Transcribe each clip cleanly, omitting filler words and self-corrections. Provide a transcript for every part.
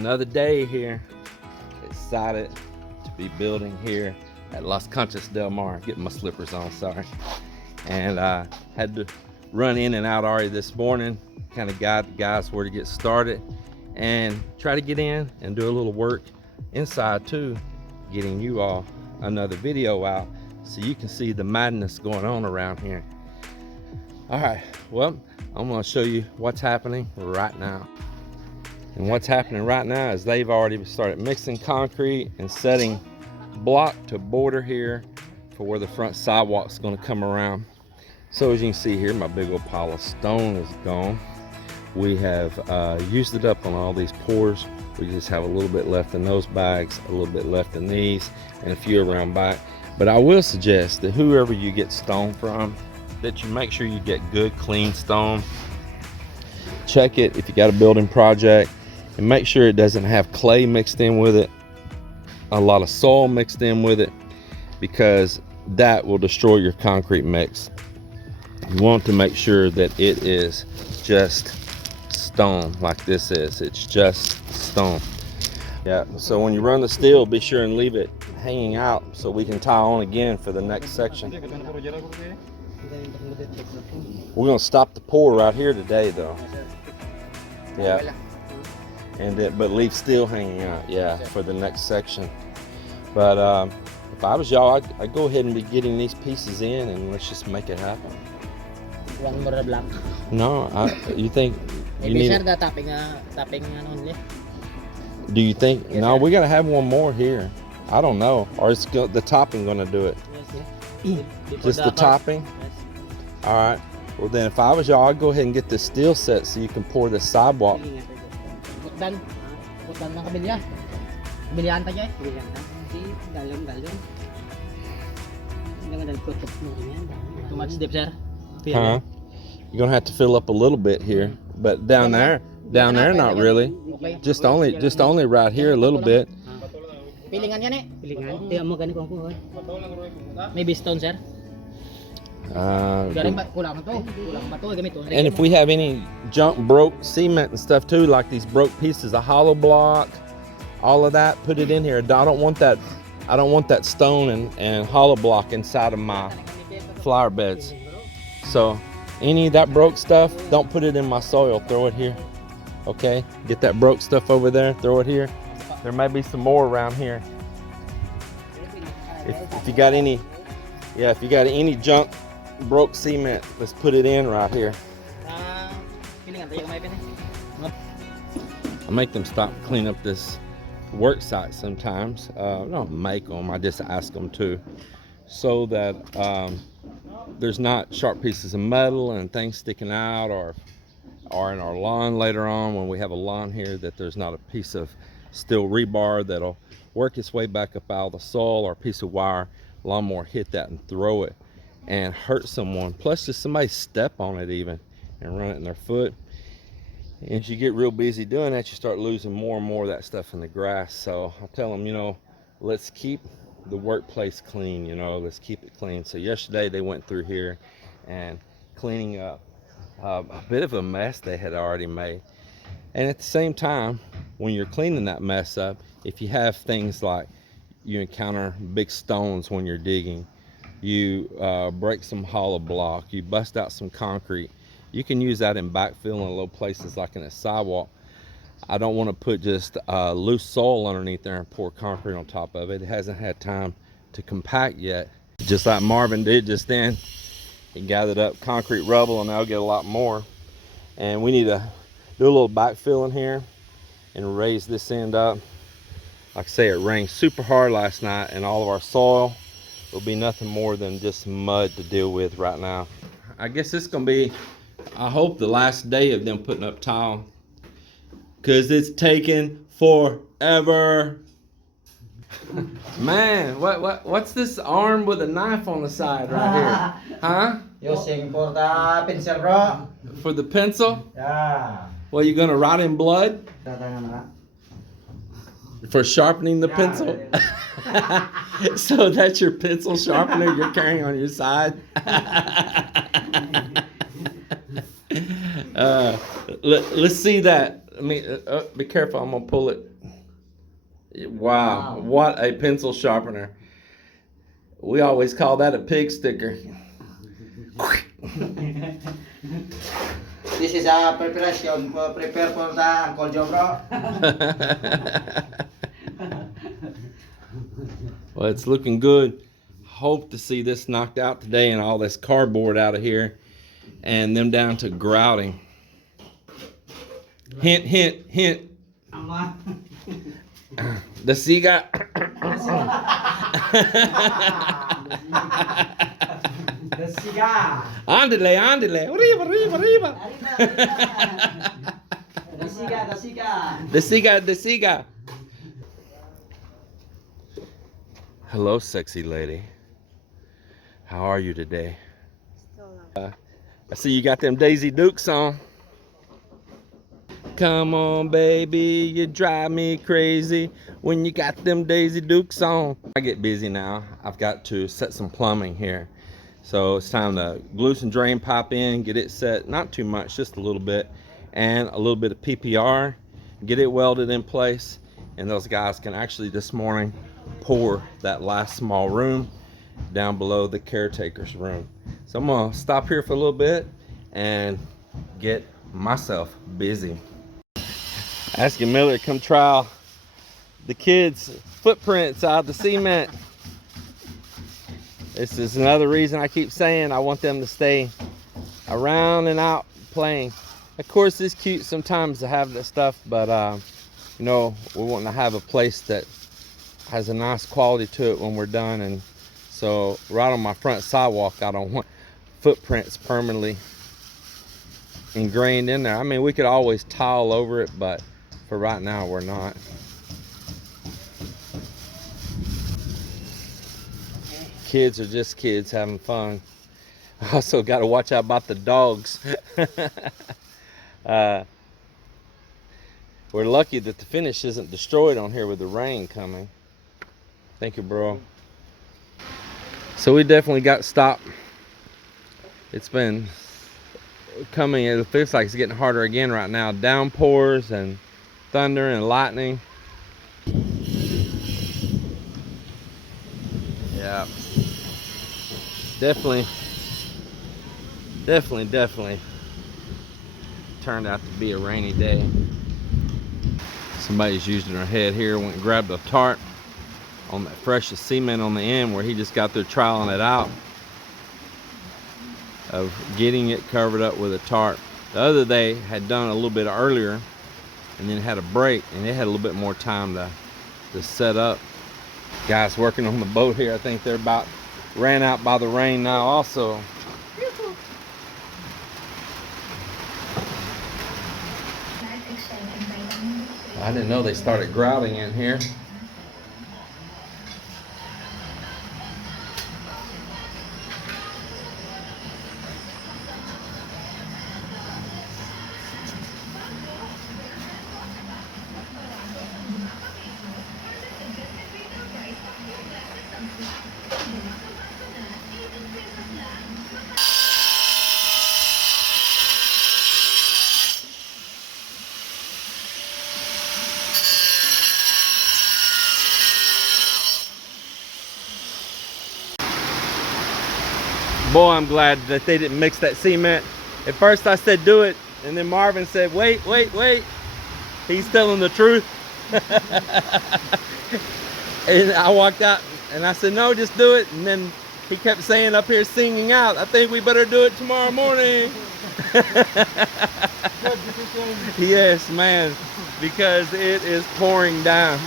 Another day here. Excited to be building here at Las Conchas del Mar. Getting my slippers on, sorry. And I had to run in and out already this morning, kind of guide the guys where to get started and try to get in and do a little work inside too, getting you all another video out so you can see the madness going on around here. All right, well, I'm gonna show you what's happening right now. And what's happening right now is they've already started mixing concrete and setting block to border here for where the front sidewalk's gonna come around. So as you can see here, my big old pile of stone is gone. We have used it up on all these pours. We just have a little bit left in those bags, a little bit left in these, and a few around back. But I will suggest that whoever you get stone from, that you make sure you get good, clean stone. Check it if you got a building project, and make sure it doesn't have clay mixed in with it, a lot of soil mixed in with it, because that will destroy your concrete mix. You want to make sure that it is just stone like this is. It's just stone. Yeah, so when you run the steel, be sure and leave it hanging out so we can tie on again for the next section. We're gonna stop the pour right here today though. Yeah. And then, but leave steel hanging out, yeah, for the next section. But if I was y'all, I'd go ahead and be getting these pieces in and let's just make it happen. One more block. No, you think you Maybe need sir, the tapping only. Do you think? Yes, No, sir. we gotta have one more here. I don't know, or is the topping gonna do it? Yes, Just the topping? Yes. All right. Well then, if I was y'all, I'd go ahead and get this steel set so you can pour the sidewalk. Putdan ng kabilya. Kabilyan tayo. Kabilyan ta. Si galong. Hindi mo tutup mo yan. Too much dip, sir. Huh? You're gonna have to fill up a little bit here, but down there, not really. Just only right here a little bit. Pilingan yan eh. Pilingan. Tiyan mo gani kung kuha. Maybe stone, sir. Garing ba kulang to? Kulang ba to gamit to? And if we have any junk broke cement and stuff too, like these broke pieces of hollow block, all of that, put it in here. I don't want that stone and hollow block inside of my flower beds. So any of that broke stuff, don't put it in my soil, throw it here. Okay, get that broke stuff over there, throw it here. There may be some more around here. If you got any, yeah, if you got any junk broke cement, let's put it in right here. I make them stop clean up this work site sometimes. I don't make them, I just ask them to, so that there's not sharp pieces of metal and things sticking out, or in our lawn later on when we have a lawn here, that there's not a piece of steel rebar that'll work its way back up out of the soil, or a piece of wire, lawnmower hit that and throw it and hurt someone. Plus just somebody step on it even and run it in their foot. And as you get real busy doing that, you start losing more and more of that stuff in the grass. So I tell them, let's keep the workplace clean, let's keep it clean. So yesterday they went through here and cleaning up a bit of a mess they had already made. And at the same time, when you're cleaning that mess up, if you have things like you encounter big stones when you're digging, you break some hollow block, you bust out some concrete, you can use that in backfill in low places like in a sidewalk. I don't want to put just loose soil underneath there and pour concrete on top of it. It hasn't had time to compact yet. Just like Marvin did just then. He gathered up concrete rubble, and I'll get a lot more. And we need to do a little backfill in here and raise this end up. Like I say, it rained super hard last night, and all of our soil will be nothing more than just mud to deal with right now. I guess it's gonna be, I hope, the last day of them putting up tile, because it's taking forever. Man, what's this arm with a knife on the side right here? Huh? Using for the pencil, bro. For the pencil? Yeah. Well, you gonna write in blood? For sharpening the Yeah, pencil? So that's your pencil sharpener you're carrying on your side? Let's see that Let me, be careful, I'm gonna pull it. Wow, what a pencil sharpener. We always call that a pig sticker. This is a preparation for prepare for the Uncle Joe, bro. Well, it's looking good. Hope to see this knocked out today and all this cardboard out of here and them down to grouting. Hint, hint, hint. The Siga. The cigar. Andele, andele. Arriba, arriba, arriba. The cigar, the cigar. The Siga, the Siga. Hello, sexy lady. How are you today? I see you got them Daisy Dukes on. Come on, baby, you drive me crazy when you got them Daisy Dukes on. I get busy now. I've got to set some plumbing here. So it's time to glue some drain pipe in, get it set, not too much, just a little bit, and a little bit of PPR, get it welded in place, and those guys can actually this morning pour that last small room down below the caretaker's room. So I'm gonna stop here for a little bit and get myself busy. Asking Miller to come try the kids' footprints out of the cement. This is another reason I keep saying I want them to stay around and out playing. Of course, it's cute sometimes to have that stuff, but you know, we want to have a place that has a nice quality to it when we're done. And so right on my front sidewalk, I don't want footprints permanently ingrained in there. I mean, we could always tile over it, but for right now, we're not. Kids are just kids having fun. Also got to watch out about the dogs. We're lucky that the finish isn't destroyed on here with the rain coming. Thank you, bro. So we definitely got stopped. It's been coming, it feels like it's getting harder again right now. Downpours and thunder and lightning. Yeah. Definitely turned out to be a rainy day. Somebody's using their head here, went and grabbed a tarp on that freshest cement on the end where he just got through trialing it out of getting it covered up with a tarp. The other day had done a little bit earlier and then had a break, and it had a little bit more time to set up. Guys working on the boat here, I think they're about ran out by the rain now also. I didn't know they started grouting in here. Boy, I'm glad that they didn't mix that cement. At first I said do it, and then Marvin said, wait. He's telling the truth. And I walked out and I said, no, just do it. And then he kept saying up here singing out, I think we better do it tomorrow morning. Yes, man, because it is pouring down.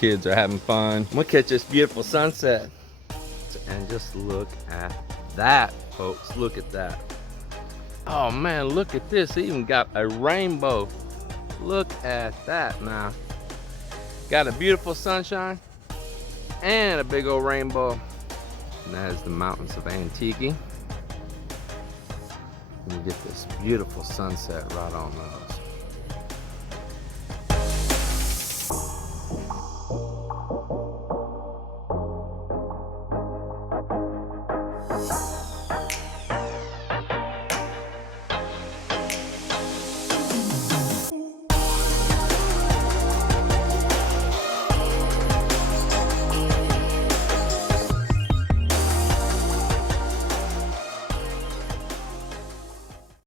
kids are having fun. I'm gonna catch this beautiful sunset. And just look at that, folks. Look at that. Oh man, look at this. It even got a rainbow. Look at that now. Got a beautiful sunshine and a big old rainbow. And that is the mountains of Antique. And you get this beautiful sunset right on those.